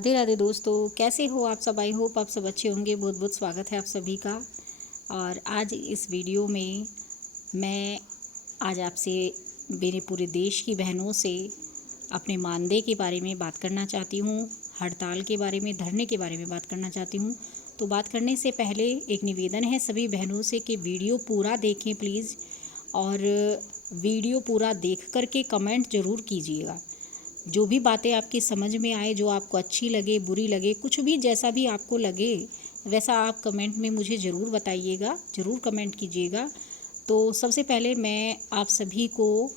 राधे राधे दोस्तों, कैसे हो आप सब। आई होप आप सब अच्छे होंगे। बहुत बहुत स्वागत है आप सभी का। और आज इस वीडियो में मैं आज आपसे मेरे पूरे देश की बहनों से अपने मानदेय के बारे में बात करना चाहती हूँ, हड़ताल के बारे में, धरने के बारे में बात करना चाहती हूँ। तो बात करने से पहले एक निवेदन है सभी बहनों से कि वीडियो पूरा देखें प्लीज़, और वीडियो पूरा देख कर के कमेंट ज़रूर कीजिएगा। जो भी बातें आपकी समझ में आए, जो आपको अच्छी लगे, बुरी लगे, कुछ भी जैसा भी आपको लगे वैसा आप कमेंट में मुझे ज़रूर बताइएगा, ज़रूर कमेंट कीजिएगा। तो सबसे पहले मैं आप सभी को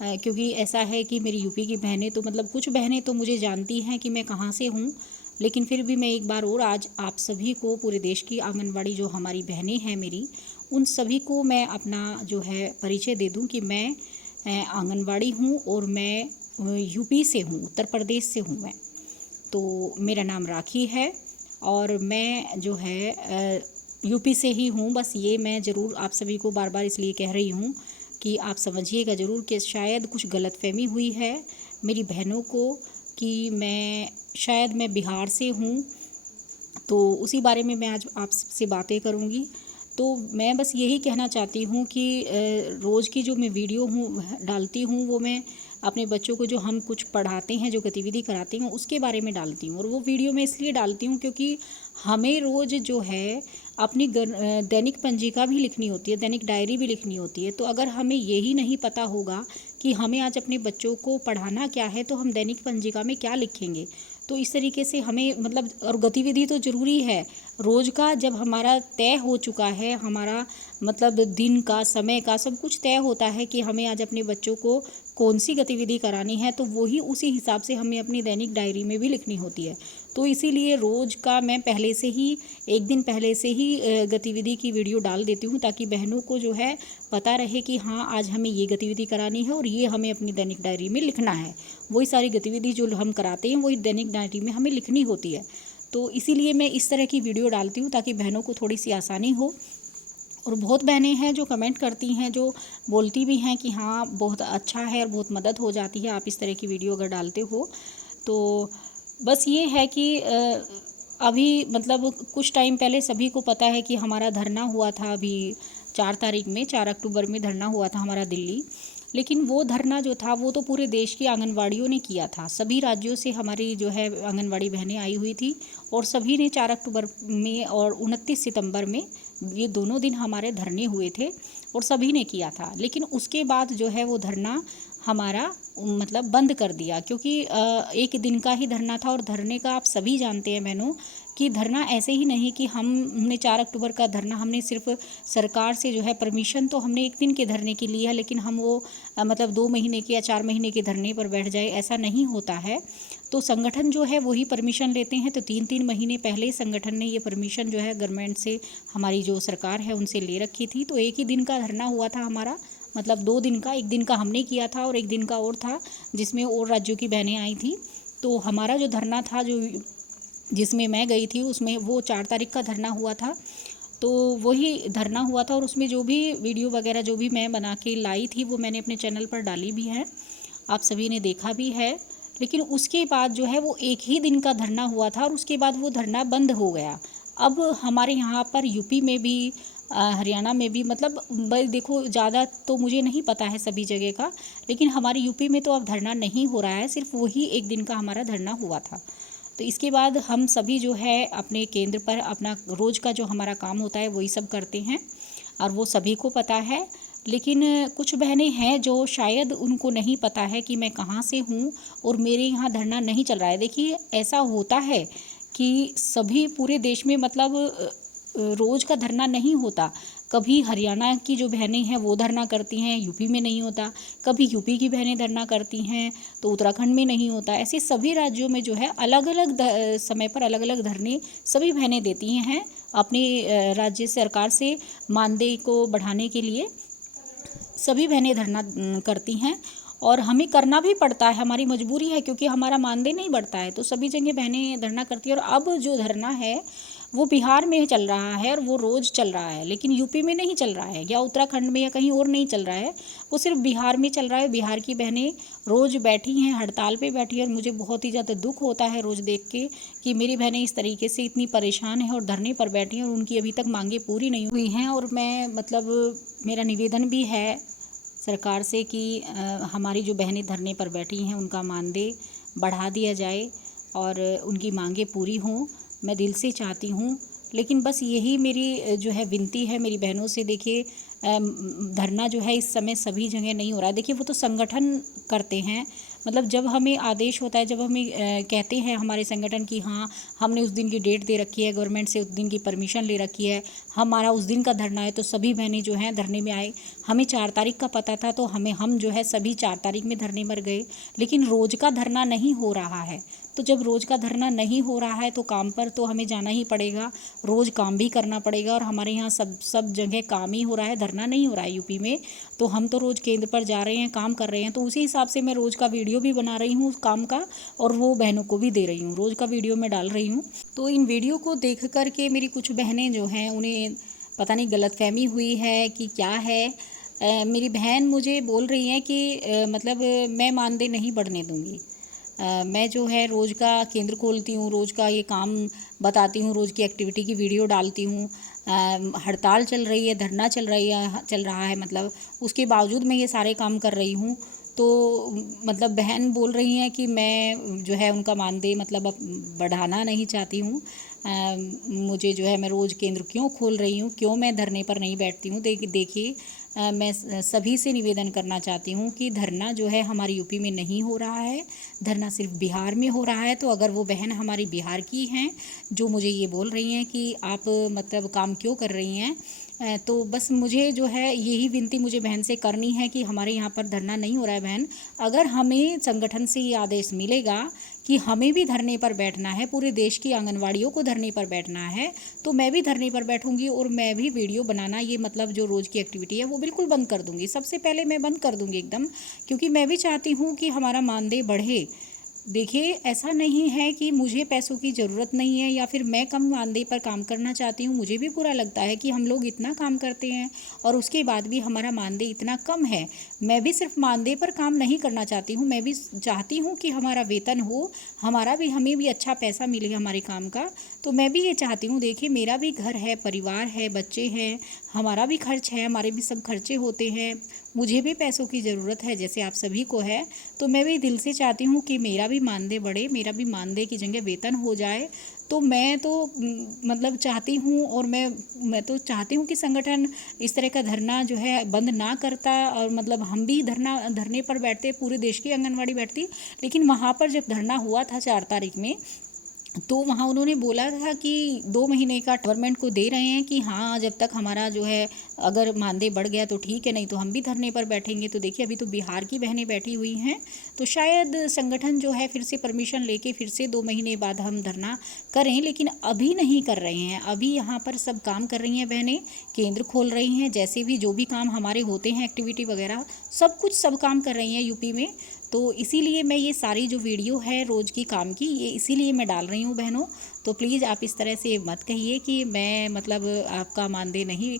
क्योंकि ऐसा है कि मेरी यूपी की बहनें तो मतलब कुछ बहनें तो मुझे जानती हैं कि मैं कहाँ से हूँ, लेकिन फिर भी मैं एक बार और आज आप सभी को, पूरे देश की आंगनवाड़ी जो हमारी बहनें हैं मेरी, उन सभी को मैं अपना जो है परिचय दे दूँ कि मैं आंगनवाड़ी हूँ और मैं यूपी से हूँ, उत्तर प्रदेश से हूँ मैं। तो मेरा नाम राखी है और मैं जो है यूपी से ही हूँ। बस ये मैं ज़रूर आप सभी को बार बार इसलिए कह रही हूँ कि आप समझिएगा ज़रूर कि शायद कुछ गलतफहमी हुई है मेरी बहनों को कि शायद मैं बिहार से हूँ। तो उसी बारे में मैं आज आपसे बातें करूँगी। तो मैं बस यही कहना चाहती हूँ कि रोज़ की जो मैं वीडियो डालती हूँ वो मैं अपने बच्चों को जो हम कुछ पढ़ाते हैं, जो गतिविधि कराते हैं, उसके बारे में डालती हूँ। और वो वीडियो मैं इसलिए डालती हूँ क्योंकि हमें रोज़ जो है अपनी दैनिक पंजिका भी लिखनी होती है, दैनिक डायरी भी लिखनी होती है। तो अगर हमें यही नहीं पता होगा कि हमें आज अपने बच्चों को पढ़ाना क्या है, तो हम दैनिक पंजिका में क्या लिखेंगे। तो इस तरीके से हमें मतलब, और गतिविधि तो ज़रूरी है रोज़ का। जब हमारा तय हो चुका है, हमारा मतलब दिन का, समय का सब कुछ तय होता है कि हमें आज अपने बच्चों को कौन सी गतिविधि करानी है, तो वही उसी हिसाब से हमें अपनी दैनिक डायरी में भी लिखनी होती है। तो इसीलिए रोज़ का मैं पहले से ही, एक दिन पहले से ही गतिविधि की वीडियो डाल देती हूँ, ताकि बहनों को जो है पता रहे कि हाँ आज हमें ये गतिविधि करानी है और ये हमें अपनी दैनिक डायरी में लिखना है। वही सारी गतिविधि जो हम कराते हैं वही दैनिक डायरी में हमें लिखनी होती है। तो इसीलिए मैं इस तरह की वीडियो डालती हूँ ताकि बहनों को थोड़ी सी आसानी हो। और बहुत बहनें हैं जो कमेंट करती हैं, जो बोलती भी हैं कि हाँ बहुत अच्छा है और बहुत मदद हो जाती है आप इस तरह की वीडियो अगर डालते हो। तो बस ये है कि अभी मतलब कुछ टाइम पहले सभी को पता है कि हमारा धरना हुआ था, अभी 4 तारीख में, 4 अक्टूबर में धरना हुआ था हमारा दिल्ली। लेकिन वो धरना जो था वो तो पूरे देश की आंगनवाड़ियों ने किया था। सभी राज्यों से हमारी जो है आंगनवाड़ी बहनें आई हुई थी और सभी ने 4 अक्टूबर में और 29 सितंबर में, ये दोनों दिन हमारे धरने हुए थे और सभी ने किया था। लेकिन उसके बाद जो है वो धरना हमारा मतलब बंद कर दिया, क्योंकि एक दिन का ही धरना था। और धरने का आप सभी जानते हैं बहनों कि धरना ऐसे ही नहीं कि हमने 4 अक्टूबर का धरना, हमने सिर्फ सरकार से जो है परमिशन तो हमने एक दिन के धरने की ली है, लेकिन हम वो मतलब 2 महीने के या 4 महीने के धरने पर बैठ जाए, ऐसा नहीं होता है। तो संगठन जो है वही परमिशन लेते हैं। तो 3-3 महीने पहले संगठन ने ये परमिशन जो है गवर्नमेंट से, हमारी जो सरकार है उनसे ले रखी थी। तो एक ही दिन का धरना हुआ था हमारा, मतलब 2 दिन का, एक दिन का हमने किया था और एक दिन का और था जिसमें और राज्यों की बहनें आई थी। तो हमारा जो धरना था, जो जिसमें मैं गई थी, उसमें वो 4 तारीख का धरना हुआ था। तो वही धरना हुआ था और उसमें जो भी वीडियो वगैरह जो भी मैं बना के लाई थी वो मैंने अपने चैनल पर डाली भी है, आप सभी ने देखा भी है। लेकिन उसके बाद जो है वो एक ही दिन का धरना हुआ था और उसके बाद वो धरना बंद हो गया। अब हमारे यहाँ पर यूपी में भी, हरियाणा में भी, मतलब देखो ज़्यादा तो मुझे नहीं पता है सभी जगह का, लेकिन हमारे यूपी में तो अब धरना नहीं हो रहा है, सिर्फ वही एक दिन का हमारा धरना हुआ था। तो इसके बाद हम सभी जो है अपने केंद्र पर अपना रोज़ का जो हमारा काम होता है वही सब करते हैं और वो सभी को पता है। लेकिन कुछ बहनें हैं जो शायद उनको नहीं पता है कि मैं कहाँ से हूँ और मेरे यहाँ धरना नहीं चल रहा है। देखिए ऐसा होता है कि सभी पूरे देश में मतलब रोज़ का धरना नहीं होता। कभी हरियाणा की जो बहनें हैं वो धरना करती हैं, यूपी में नहीं होता। कभी यूपी की बहनें धरना करती हैं तो उत्तराखंड में नहीं होता। ऐसे सभी राज्यों में जो है अलग अलग समय पर अलग अलग धरने सभी बहनें देती हैं अपनी राज्य सरकार से मानदेय को बढ़ाने के लिए। सभी बहनें धरना करती हैं और हमें करना भी पड़ता है, हमारी मजबूरी है, क्योंकि हमारा मानदेय नहीं बढ़ता है। तो सभी जगह बहनें धरना करती हैं। और अब जो धरना है वो बिहार में चल रहा है और वो रोज़ चल रहा है, लेकिन यूपी में नहीं चल रहा है, या उत्तराखंड में या कहीं और नहीं चल रहा है, वो सिर्फ बिहार में चल रहा है। बिहार की बहनें रोज़ बैठी हैं, हड़ताल पे बैठी हैं, और मुझे बहुत ही ज़्यादा दुख होता है रोज़ देख के कि मेरी बहनें इस तरीके से इतनी परेशान हैं और धरने पर बैठी हैं और उनकी अभी तक मांगें पूरी नहीं हुई हैं। और मैं मतलब मेरा निवेदन भी है सरकार से कि हमारी जो बहनें धरने पर बैठी हैं उनका मानदेय बढ़ा दिया जाए और उनकी मांगें पूरी हों। मैं दिल से चाहती हूँ, लेकिन बस यही मेरी जो है विनती है मेरी बहनों से। देखिए धरना जो है इस समय सभी जगह नहीं हो रहा है। देखिए वो तो संगठन करते हैं, मतलब जब हमें आदेश होता है, जब हमें कहते हैं हमारे संगठन की हाँ हमने उस दिन की डेट दे रखी है, गवर्नमेंट से उस दिन की परमिशन ले रखी है, हमारा उस दिन का धरना है, तो सभी बहनें जो हैं धरने में आए। हमें 4 तारीख का पता था, तो हम जो है सभी 4 तारीख में धरने पर गए। लेकिन रोज़ का धरना नहीं हो रहा है, तो जब रोज़ का धरना नहीं हो रहा है तो काम पर तो हमें जाना ही पड़ेगा, रोज़ काम भी करना पड़ेगा। और हमारे यहाँ सब जगह काम ही हो रहा है, धरना नहीं हो रहा है यूपी में। तो हम तो रोज़ केंद्र पर जा रहे हैं, काम कर रहे हैं, तो उसी हिसाब से मैं रोज़ का वीडियो भी बना रही हूँ उस काम का, और वो बहनों को भी दे रही हूँ, रोज़ का वीडियो मैं डाल रही हूँ। तो इन वीडियो को देख कर के मेरी कुछ बहनें जो हैं उन्हें पता नहीं गलतफहमी हुई है कि क्या है। मेरी बहन मुझे बोल रही हैं कि मतलब मैं मानदेय नहीं बढ़ने दूँगी। मैं जो है रोज़ का केंद्र खोलती हूँ, रोज़ का ये काम बताती हूँ, रोज़ की एक्टिविटी की वीडियो डालती हूँ। हड़ताल चल रही है, धरना चल रहा है, मतलब उसके बावजूद मैं ये सारे काम कर रही हूँ। तो मतलब बहन बोल रही हैं कि मैं जो है उनका मानदेय मतलब अब बढ़ाना नहीं चाहती हूँ। मुझे जो है मैं रोज़ केंद्र क्यों खोल रही हूँ, क्यों मैं धरने पर नहीं बैठती हूँ। देखिए मैं सभी से निवेदन करना चाहती हूँ कि धरना जो है हमारी यूपी में नहीं हो रहा है, धरना सिर्फ बिहार में हो रहा है। तो अगर वो बहन हमारी बिहार की हैं जो मुझे ये बोल रही हैं कि आप मतलब काम क्यों कर रही हैं, तो बस मुझे जो है यही विनती मुझे बहन से करनी है कि हमारे यहाँ पर धरना नहीं हो रहा है बहन, अगर हमें संगठन से ये आदेश मिलेगा कि हमें भी धरने पर बैठना है, पूरे देश की आंगनवाड़ियों को धरने पर बैठना है, तो मैं भी धरने पर बैठूंगी और मैं भी वीडियो बनाना, ये मतलब जो रोज़ की एक्टिविटी है वो बिल्कुल बंद कर दूंगी। सबसे पहले मैं बंद कर दूंगी एकदम, क्योंकि मैं भी चाहती हूँ कि हमारा मानदेय बढ़े। देखिए ऐसा नहीं है कि मुझे पैसों की ज़रूरत नहीं है या फिर मैं कम मानदेय पर काम करना चाहती हूँ। मुझे भी बुरा लगता है कि हम लोग इतना काम करते हैं और उसके बाद भी हमारा मानदेय इतना कम है। मैं भी सिर्फ मानदेय पर काम नहीं करना चाहती हूँ, मैं भी चाहती हूँ कि हमारा वेतन हो, हमें भी अच्छा पैसा मिले हमारे काम का। तो मैं भी ये चाहती हूँ। देखिए मेरा भी घर है, परिवार है, बच्चे हैं, हमारा भी खर्च है, हमारे भी सब खर्चे होते हैं, मुझे भी पैसों की ज़रूरत है जैसे आप सभी को है। तो मैं भी दिल से चाहती हूँ कि मेरा भी मानदेय बढ़े, मेरा भी मानदेय की जगह वेतन हो जाए। तो मैं तो मतलब चाहती हूँ, और मैं तो चाहती हूँ कि संगठन इस तरह का धरना जो है बंद ना करता, और मतलब हम भी धरने पर बैठते, पूरे देश की आंगनवाड़ी बैठती। लेकिन वहाँ पर जब धरना हुआ था 4 तारीख में, तो वहाँ उन्होंने बोला था कि 2 महीने का गवर्नमेंट को दे रहे हैं कि हाँ जब तक हमारा जो है अगर मानदेय बढ़ गया तो ठीक है, नहीं तो हम भी धरने पर बैठेंगे। तो देखिए अभी तो बिहार की बहनें बैठी हुई हैं, तो शायद संगठन जो है फिर से परमिशन लेके फिर से 2 महीने बाद हम धरना करें, लेकिन अभी नहीं कर रहे हैं। अभी यहाँ पर सब काम कर रही हैं बहनें, केंद्र खोल रही हैं, जैसे भी जो भी काम हमारे होते हैं एक्टिविटी वगैरह सब काम कर रही हैं यूपी में। तो इसीलिए मैं ये सारी जो वीडियो है रोज़ की काम की, ये इसीलिए मैं डाल रही हूँ बहनों। तो प्लीज़ आप इस तरह से मत कहिए कि मैं मतलब आपका मानदेय नहीं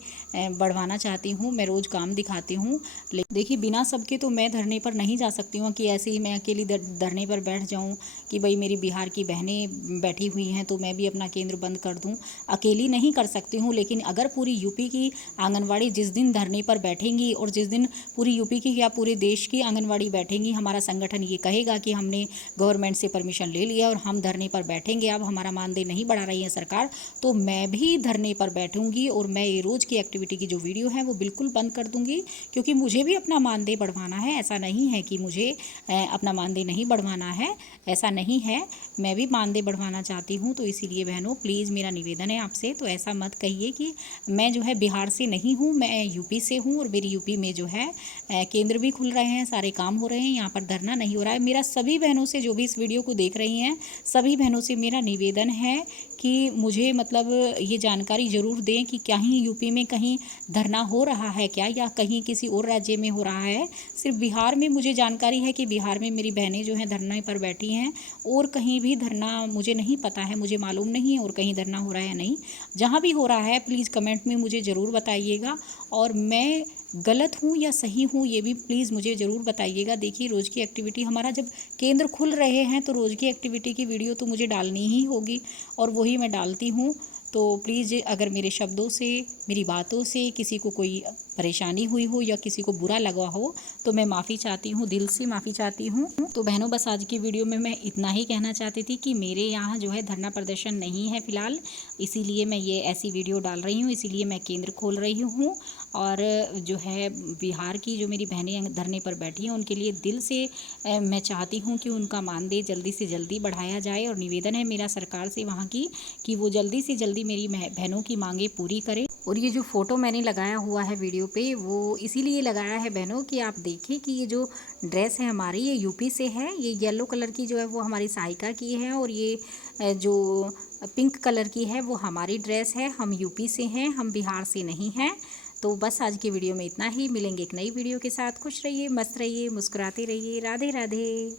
बढ़वाना चाहती हूँ, मैं रोज़ काम दिखाती हूँ। लेकिन देखिए बिना सबके तो मैं धरने पर नहीं जा सकती हूँ कि ऐसे ही मैं अकेली धरने पर बैठ जाऊँ कि भाई मेरी बिहार की बहनें बैठी हुई हैं तो मैं भी अपना केंद्र बंद कर दूँ। अकेली नहीं कर सकती हूँ, लेकिन अगर पूरी यूपी की आंगनवाड़ी जिस दिन धरने पर बैठेंगी, और जिस दिन पूरी यूपी की या पूरे देश की आंगनवाड़ी बैठेंगी, हमारा संगठन ये कहेगा कि हमने गवर्नमेंट से परमिशन ले लिया और हम धरने पर बैठेंगे, अब हमारा मानदेय नहीं बढ़ा रही है सरकार, तो मैं भी धरने पर बैठूंगी और मैं ये रोज़ की एक्टिविटी की जो वीडियो है वो बिल्कुल बंद कर दूंगी, क्योंकि मुझे भी अपना मानदेय बढ़वाना है। ऐसा नहीं है कि मुझे अपना मानदेय नहीं बढ़वाना है, ऐसा नहीं है, मैं भी मानदेय बढ़वाना चाहती हूँ। तो इसीलिए बहनों प्लीज़ मेरा निवेदन है आपसे, तो ऐसा मत कहिए कि मैं जो है बिहार से नहीं हूँ, मैं यूपी से हूँ, और मेरी यूपी में जो है केंद्र भी खुल रहे हैं, सारे काम हो रहे हैं, यहाँ पर धरना नहीं हो रहा है। मेरा सभी बहनों से, जो भी इस वीडियो को देख रही हैं, सभी बहनों से मेरा निवेदन है कि मुझे मतलब ये जानकारी ज़रूर दें कि कहीं यूपी में कहीं धरना हो रहा है क्या, या कहीं किसी और राज्य में हो रहा है। सिर्फ बिहार में मुझे जानकारी है कि बिहार में मेरी बहनें जो हैं धरने पर बैठी हैं, और कहीं भी धरना मुझे नहीं पता है, मुझे मालूम नहीं है और कहीं धरना हो रहा है या नहीं। जहाँ भी हो रहा है प्लीज़ कमेंट में मुझे ज़रूर बताइएगा, और मैं गलत हूँ या सही हूँ ये भी प्लीज़ मुझे ज़रूर बताइएगा। देखिए, रोज़ की एक्टिविटी, हमारा जब केंद्र खुल रहे हैं तो रोज़ की एक्टिविटी की वीडियो तो मुझे डालनी ही होगी, और वही मैं डालती हूँ। तो प्लीज़ अगर मेरे शब्दों से, मेरी बातों से किसी को कोई परेशानी हुई हो या किसी को बुरा लगा हो तो मैं माफ़ी चाहती हूँ, दिल से माफ़ी चाहती हूँ। तो बहनों, बस आज की वीडियो में मैं इतना ही कहना चाहती थी कि मेरे यहाँ जो है धरना प्रदर्शन नहीं है फ़िलहाल, इसीलिए मैं ये ऐसी वीडियो डाल रही हूँ, इसीलिए मैं केंद्र खोल रही हूँ। और जो है बिहार की जो मेरी बहनें धरने पर बैठी हैं उनके लिए दिल से मैं चाहती हूँ कि उनका मानदेय जल्दी से जल्दी बढ़ाया जाए, और निवेदन है मेरा सरकार से वहाँ की कि वो जल्दी से जल्दी मेरी बहनों की मांगें पूरी करें। और ये जो फ़ोटो मैंने लगाया हुआ है वीडियो पे, वो इसीलिए लगाया है बहनों कि आप देखिए कि ये जो ड्रेस है हमारी, ये यूपी से है। ये येलो कलर की जो है वो हमारी सहायिका की है, और ये जो पिंक कलर की है वो हमारी ड्रेस है। हम यूपी से हैं, हम बिहार से नहीं हैं। तो बस आज की वीडियो में इतना ही। मिलेंगे एक नई वीडियो के साथ। खुश रहिए, मस्त रहिए, मुस्कुराते रहिए। राधे राधे।